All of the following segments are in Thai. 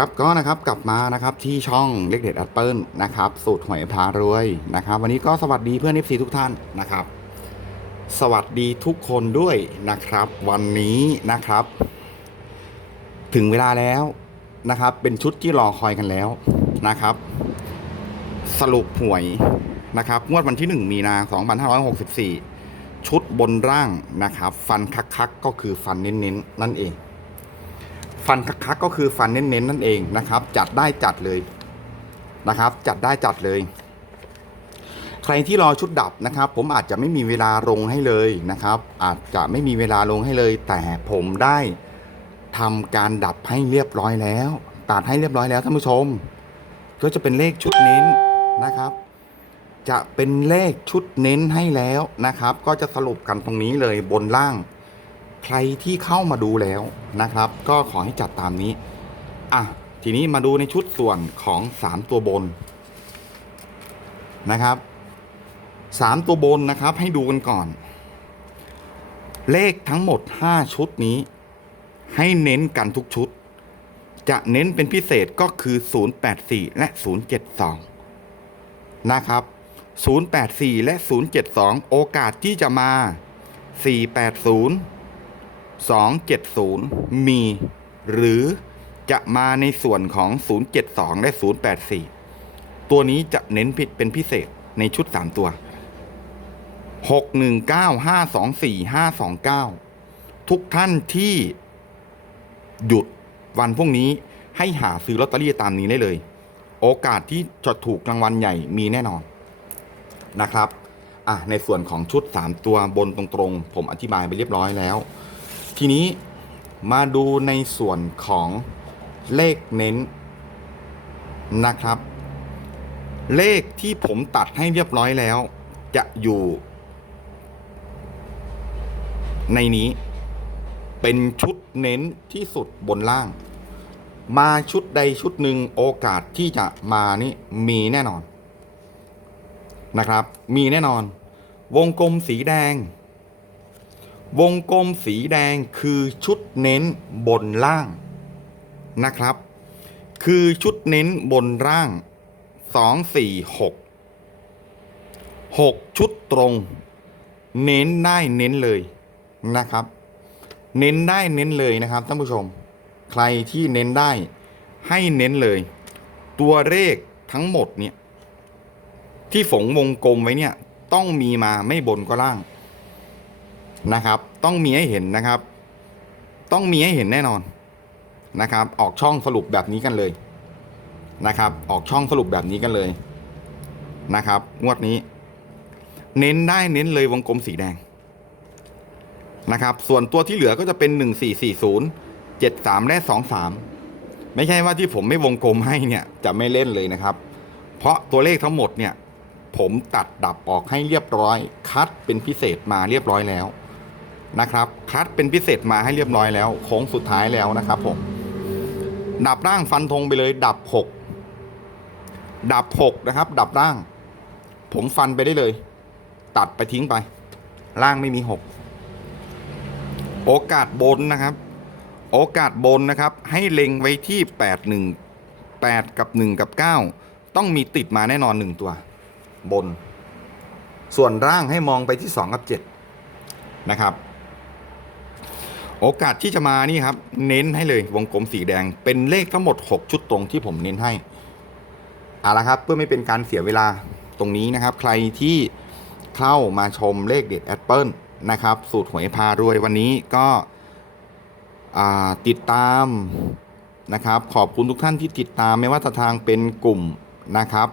ครับก็นะครับกลับมานะครับที่ช่องเล็กเด็ดแอปเปิลนะครับสูตรหวยพารวยนะครับ วันนี้ก็สวัสดีเพื่อนเอฟซีทุกท่านนะครับ สวัสดีทุกคนด้วยนะครับ วันนี้นะครับ ถึงเวลาแล้วนะครับ เป็นชุดที่รอคอยกันแล้วนะครับ สรุปหวยนะครับงวดวันที่ 1 มีนา 2564 ชุดบนร่างนะครับ ฟันคักๆก็คือฟันเน้นๆ นั่นเอง ฟันคักๆก็คือฟันเน้นๆนั่นเองนะครับ จัดได้จัดเลยนะครับ จัดได้จัดเลย ใครที่รอชุดดับนะครับ ผมอาจจะไม่มีเวลาลงให้เลยนะครับ อาจจะไม่มีเวลาลงให้เลย แต่ผมได้ทำการดับให้เรียบร้อยแล้วตัดให้เรียบร้อยแล้วท่านผู้ชม ก็จะเป็นเลขชุดเน้นนะครับ จะเป็นเลขชุดเน้นให้แล้วนะครับ ก็จะสรุปกันตรงนี้เลยบนล่าง ใครที่เข้ามาดูแล้วนะครับ ก็ขอให้จัดตามนี้ อะ ทีนี้มาดูในชุดส่วนของ 3 ตัวบนนะครับ 3 ตัวบนนะครับให้ดูกันก่อน เลขทั้งหมด 5 ชุดนี้ ให้เน้นกันทุกชุด จะเน้นเป็นพิเศษก็คือ 084 และ 072 นะครับ 084 และ 072 โอกาสที่จะมา 480 270 มี หรือจะมาในส่วนของ 072 และ 084 ตัวนี้จะเน้นผิดเป็นพิเศษในชุด 3 ตัว 619 524 529 ทุกท่านที่หยุดวันพวกนี้ให้หาซื้อลอตเตอรี่ตามนี้ได้เลย โอกาสที่จะถูกรางวัลใหญ่มีแน่นอนนะครับ อะในส่วนของชุด 3 ตัวบนตรงๆ ผมอธิบายไปเรียบร้อยแล้ว ทีนี้มาดูในส่วนของเลขเน้นนะครับ เลขที่ผมตัดให้เรียบร้อยแล้ว จะอยู่ ในนี้เป็นชุดเน้นที่สุดบนล่าง มาชุดใดชุดหนึ่งโอกาสที่จะมานี่มีแน่นอนนะครับ มีแน่นอน วงกลมสีแดง วงกลมสีแดงคือชุดเน้นบนล่างนะครับ คือชุดเน้นบนล่างสองสี่หกหกชุดตรง เน้นได้เน้นเลยนะครับ เน้นได้เน้นเลยนะครับท่านผู้ชม ใครที่เน้นได้ให้เน้นเลย ตัวเลขทั้งหมดเนี่ยที่ฝงวงกลมไว้เนี่ยต้องมีมาไม่บนก็ล่าง นะครับ ต้องมีให้เห็นนะครับ ต้องมีให้เห็นแน่นอนนะครับ ออกช่องสรุปแบบนี้กันเลยนะครับ ออกช่องสรุปแบบนี้กันเลยนะครับ งวดนี้ เน้นได้เน้นเลยวงกลมสีแดงนะครับ ส่วนตัวที่เหลือก็จะเป็น 1 4 4 0 7 3 และ 2 3 ไม่ใช่ว่าที่ผมไม่วงกลมให้เนี่ยจะไม่เล่นเลยนะครับ เพราะตัวเลขทั้งหมดเนี่ย ผมตัดดับออกให้เรียบร้อย คัดเป็นพิเศษมาเรียบร้อยแล้ว นะครับคัดเป็นพิเศษมาให้เรียบร้อยแล้วโค้งสุดท้ายแล้วนะครับผมดับร่างฟันธงไปเลย ดับหกดับหกนะครับ ดับร่าง ผมฟันไปได้เลย ตัดไปทิ้งไป ร่างไม่มีหกโอกาสบนนะครับ โอกาสบนนะครับ ให้เล็งไว้ที่แปดหนึ่งแปดกับหนึ่งกับเก้าต้องมีติดมาแน่นอนหนึ่งตัว บน ส่วนร่างให้มองไปที่สองกับเจ็ดนะครับ โอกาสที่จะมานี่ครับ เน้นให้เลยวงกลมสีแดง เป็นเลขทั้งหมด 6 ชุดตรงที่ผมเน้นให้เอาละครับ เพื่อไม่เป็นการเสียเวลาตรงนี้นะครับ ใครที่เข้ามาชมเลขเด็ดแอปเปิลนะครับ สูตรหวยพารวยวันนี้ก็ติดตามนะครับ ขอบคุณทุกท่านที่ติดตามไม่ว่าทางเป็นกลุ่มนะครับ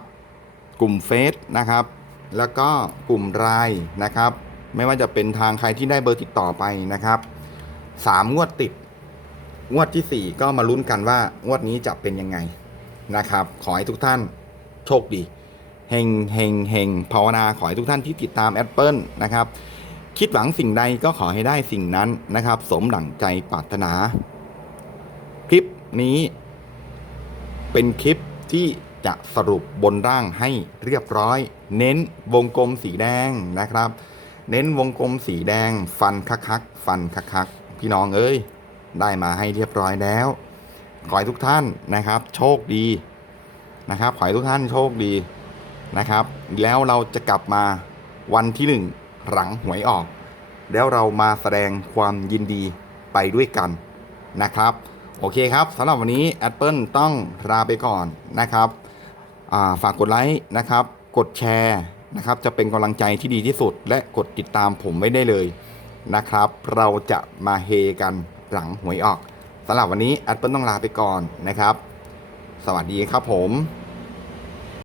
กลุ่มเฟซนะครับ แล้วก็กลุ่มไลน์นะครับ ไม่ว่าจะเป็นทางใครที่ได้เบอร์ติดต่อไปนะครับ สามงวดติด งวดที่สี่ก็มาลุ้นกันว่างวดนี้จะเป็นยังไงนะครับ ขอให้ทุกท่านโชคดีเฮงเฮงเฮงภาวนาขอให้ทุกท่านที่ติดตามแอปเปิลนะครับ คิดหวังสิ่งใดก็ขอให้ได้สิ่งนั้นนะครับ สมดั่งใจปรารถนา คลิปนี้เป็นคลิปที่จะสรุปบนร่างให้เรียบร้อย เน้นวงกลมสีแดงนะครับ เน้นวงกลมสีแดง ฟันคักคักๆฟันคักคักๆ พี่น้องเอ้ยได้มาให้เรียบร้อยแล้ว ขอให้ทุกท่านนะครับ โชคดีนะครับ ขอให้ทุกท่านโชคดีนะครับ แล้วเราจะกลับมาวันที่หนึ่งหลังหวยออก แล้วเรามาแสดงความยินดีไปด้วยกันนะครับ โอเคครับสำหรับวันนี้แอดเปิลต้องลาไปก่อนนะครับาฝากกดไลค์นะครับ กดแชร์นะครับ จะเป็นกำลังใจที่ดีที่สุด และกดติดตามผมไว้ได้เลย นะครับ เราจะมาเฮกันหลังหวยออกสำหรับวันนี้แอดเปิลต้องลาไปก่อนนะครับ สวัสดีครับผม